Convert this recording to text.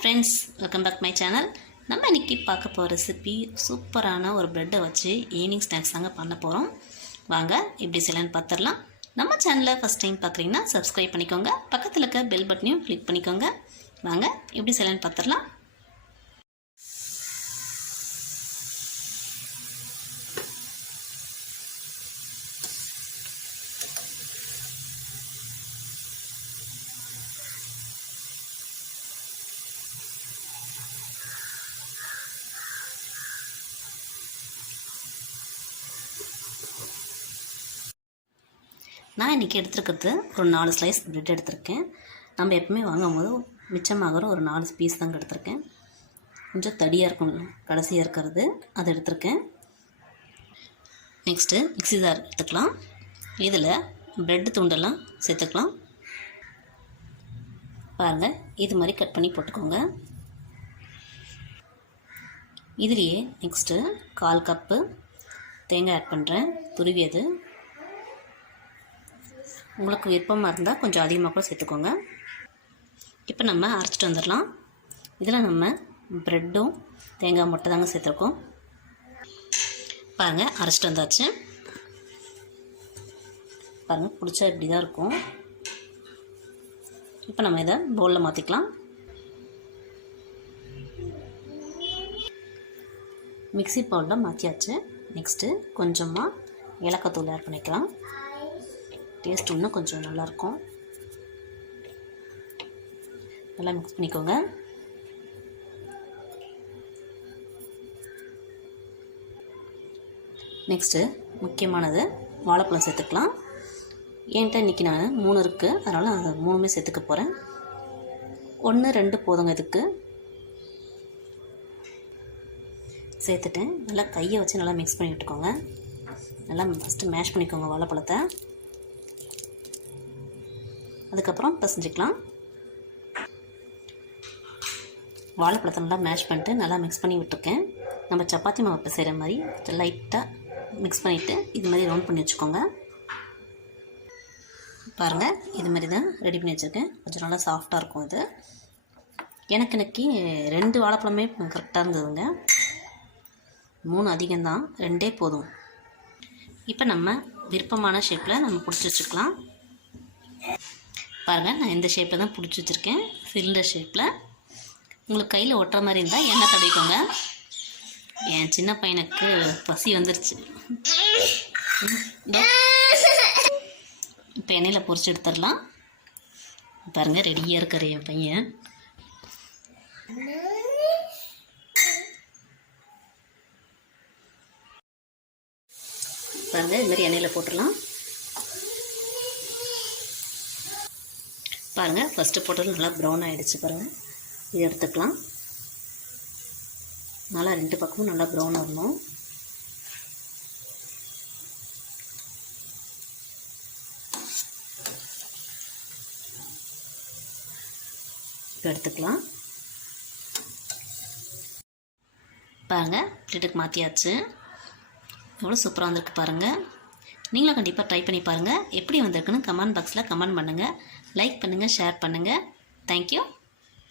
Friends, welcome back my channel. நம்ம இன்றைக்கி பார்க்க போகிற ரெசிபி சூப்பரான ஒரு ப்ரெட்டை வச்சு ஈவினிங் ஸ்நாக்ஸ் தாங்க பண்ண போகிறோம். வாங்க எப்படி செய்யலான்னு பார்த்துடலாம். நம்ம சேனலை ஃபஸ்ட் டைம் பார்க்குறீங்கன்னா சப்ஸ்கிரைப் பண்ணிக்கோங்க, பக்கத்தில் இருக்க பெல் பட்டனையும் கிளிக் பண்ணிக்கோங்க. வாங்க எப்படி செய்யலான்னு பார்த்துடலாம். நான் இன்றைக்கி எடுத்துருக்கிறது ஒரு 4 ஸ்லைஸ் ப்ரெட் எடுத்திருக்கேன். நம்ம எப்பவுமே வாங்கும் போது மிச்சமாகிற ஒரு 4 பீஸ் தாங்க எடுத்திருக்கேன். கொஞ்சம் தடியாக இருக்கும் கடைசியாக இருக்கிறது, அதை எடுத்திருக்கேன். நெக்ஸ்ட்டு மிக்ஸி ஜார் எடுத்துக்கலாம். இதில் ப்ரெட்டு துண்டெல்லாம் சேர்த்துக்கலாம். பாருங்கள், இது மாதிரி கட் பண்ணி போட்டுக்கோங்க. இதுலேயே நெக்ஸ்ட்டு 1/4 கப்பு தேங்காய் ஆட் பண்ணுறேன், துருவியது. உங்களுக்கு விருப்பமாக இருந்தால் கொஞ்சம் அதிகமாக கூட சேர்த்துக்கோங்க. இப்போ நம்ம அரைச்சிட்டு வந்துடலாம். இதில் நம்ம ப்ரெட்டும் தேங்காய் மட்டும் தாங்க சேர்த்துருக்கோம். பாருங்கள், அரைச்சிட்டு வந்தாச்சு. பாருங்கள், பிடிச்சா இப்படி தான் இருக்கும். இப்போ நம்ம இதை பவுலில் மாற்றிக்கலாம். மிக்ஸி பவுலில் மாற்றியாச்சு. நெக்ஸ்ட்டு கொஞ்சமாக ஏலக்காய் தூள் ஆட் பண்ணிக்கலாம். டேஸ்ட் இன்னும் கொஞ்சம் நல்லாயிருக்கும். நல்லா மிக்ஸ் பண்ணிக்கோங்க. நெக்ஸ்ட்டு முக்கியமானது வாழைப்பழம் சேர்த்துக்கலாம். என்கிட்ட இன்றைக்கி நான் 3 இருக்குது, அதனால் நான் அதை 3மே சேர்த்துக்க போகிறேன். 1 2 போதுங்க இதுக்கு. சேர்த்துட்டேன். நல்லா கையை வச்சு நல்லா மிக்ஸ் பண்ணி விட்டுக்கோங்க. நல்லா ஃபஸ்ட்டு மேஷ் பண்ணிக்கோங்க வாழைப்பழத்தை. அதுக்கப்புறம் பிசைஞ்சிக்கலாம். வாழைப்பழத்தை நல்லா மேஷ் பண்ணிட்டு நல்லா மிக்ஸ் பண்ணி விட்டுருக்கேன். நம்ம சப்பாத்தி மாவு பிசைகிற மாதிரி லைட்டாக மிக்ஸ் பண்ணிவிட்டு இது மாதிரி ரவுண்ட் பண்ணி வச்சுக்கோங்க. பாருங்கள், இது மாதிரி தான் ரெடி பண்ணி வச்சுருக்கேன். கொஞ்சம் நல்லா சாஃப்டாக இருக்கும் இது. எனக்கு இன்றைக்கி 2 வாழைப்பழமே கரெக்டாக இருந்ததுங்க. 3 அதிகம்தான், 2 போதும். இப்போ நம்ம விருப்பமான ஷேப்பில் நம்ம பிடிச்சி வச்சுக்கலாம். பாருங்கள், நான் இந்த ஷேப்பில் தான் பிடிச்சி வச்சுருக்கேன், சிலிண்டர் ஷேப்பில். உங்களுக்கு கையில் ஒட்டுற மாதிரி இருந்தால் எண்ணெய் தடவிக்கோங்க. என் சின்ன பையனுக்கு பசி வந்துருச்சு. இப்போ எண்ணெயில் பொரிச்சு எடுத்துடலாம். பாருங்கள், ரெடியாக இருக்கிற என் பையன். பாருங்கள், இது மாதிரி எண்ணெயில் போட்டுடலாம். பாருங்கள், ஃபஸ்ட்டு போட்டது நல்லா ப்ரௌன் ஆகிடுச்சு. பாருங்கள், இது எடுத்துக்கலாம். நல்லா 2 பக்கமும் நல்லா ப்ரௌன் ஆகணும். இப்போ எடுத்துக்கலாம். பாருங்கள், பிளேட்டுக்கு மாற்றியாச்சு. எவ்வளோ சூப்பராக வந்திருக்கு பாருங்கள். நீங்களும் கண்டிப்பாக ட்ரை பண்ணி பாருங்கள். எப்படி வந்திருக்குன்னு கமெண்ட் பாக்ஸில் கமெண்ட் பண்ணுங்கள். லைக் பண்ணுங்கள், ஷேர் பண்ணுங்கள். தேங்க்யூ.